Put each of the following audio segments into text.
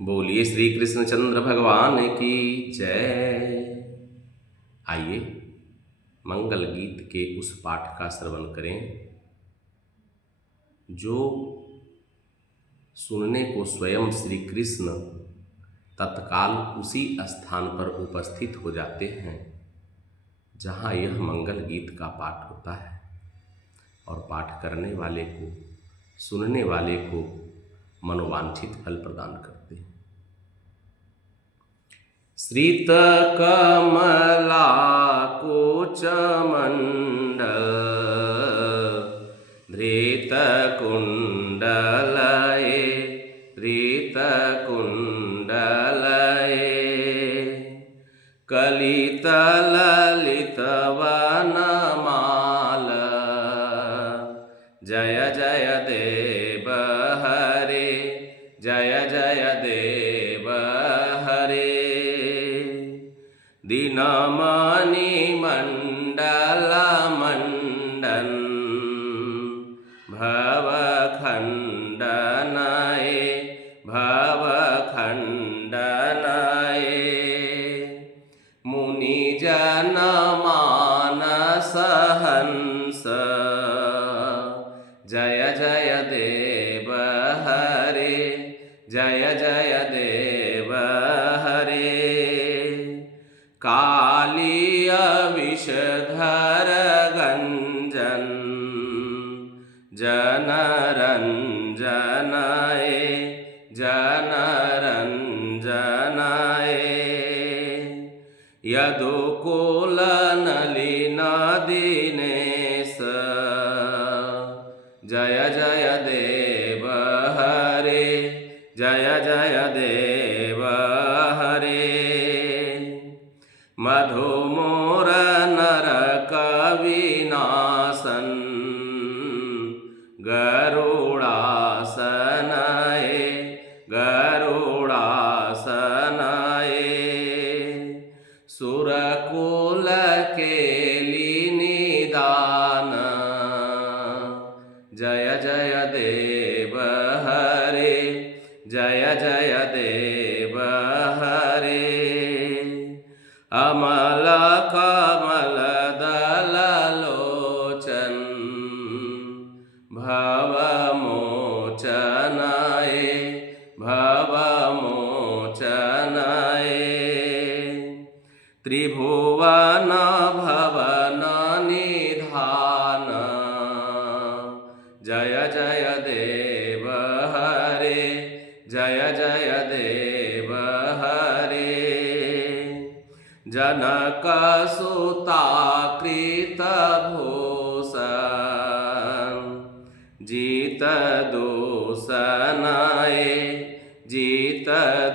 बोलिए श्री कृष्णचंद्र भगवान की जय। आइए मंगल गीत के उस पाठ का श्रवण करें जो सुनने को स्वयं श्री कृष्ण तत्काल उसी स्थान पर उपस्थित हो जाते हैं जहाँ यह मंगल गीत का पाठ होता है और पाठ करने वाले को, सुनने वाले को मनोवांछित फल प्रदान करते हैं। श्रित कमला कुच मंडल धृत कुंडलये धृत कुंडलये कलित ललित वनमाल जय जय देव हरे जय जय देव हरे दीनमणि मंडल मंडन भवखंडनाय भवखंडनाय मुनिजन मानस हंस जय जय देव हरे जय जय देव हरे कालिय विषधर गंजन जनरंजनाय जनरंजनाय यदुकुल नलिन दिनेश जय जय देव हरे जय जय देव हरे मधुमोर नरक विनाशन गरुड़ासनाय गरुड़ासनाय सुरकुल केली निदान जय जय देव हरे जय जय देव हरे अमल कमल दल लोचन भवमोचनाय भवमोचनाय त्रिभुवन भवन निधान जय जय देव हरे जय जय देव हरे जनक सुता कृत भूषण जीत दूषणाय जीत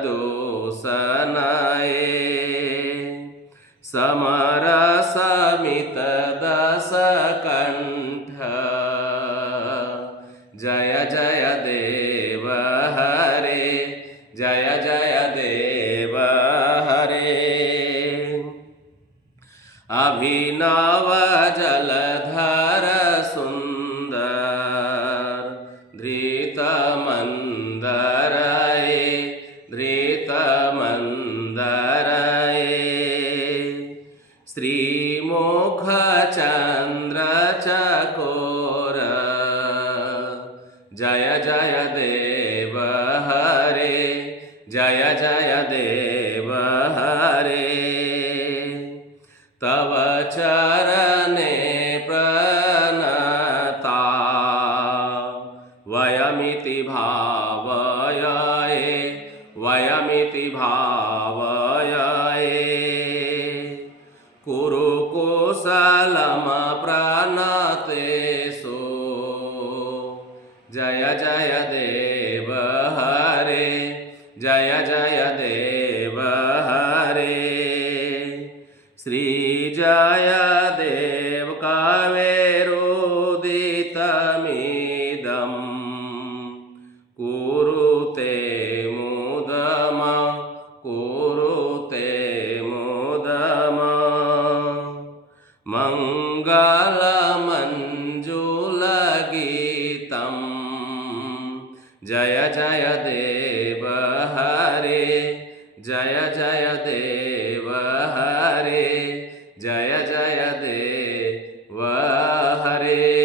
दूषणाय समर समित दस कंठ जय जय देव हरे जय जय देव हरे अभिनव जलधर सुंदर धृत मंदराय धृत मंदराय श्रीमुख चंद्र चकोर जय जय देव हरे जय जय देव हरे तव चरणे प्रणता वयमिति भावयाये वयमिति भावयाये कुरु कुशलम प्रणतेषु जय जय देव हरे जय जय देव हरे श्री जय देव कावेरुदितमिदं कुरुते मुदम कुरुते मुदम मंगल जय देव हरे, जय जय देव हरे, जय जय देव हरे।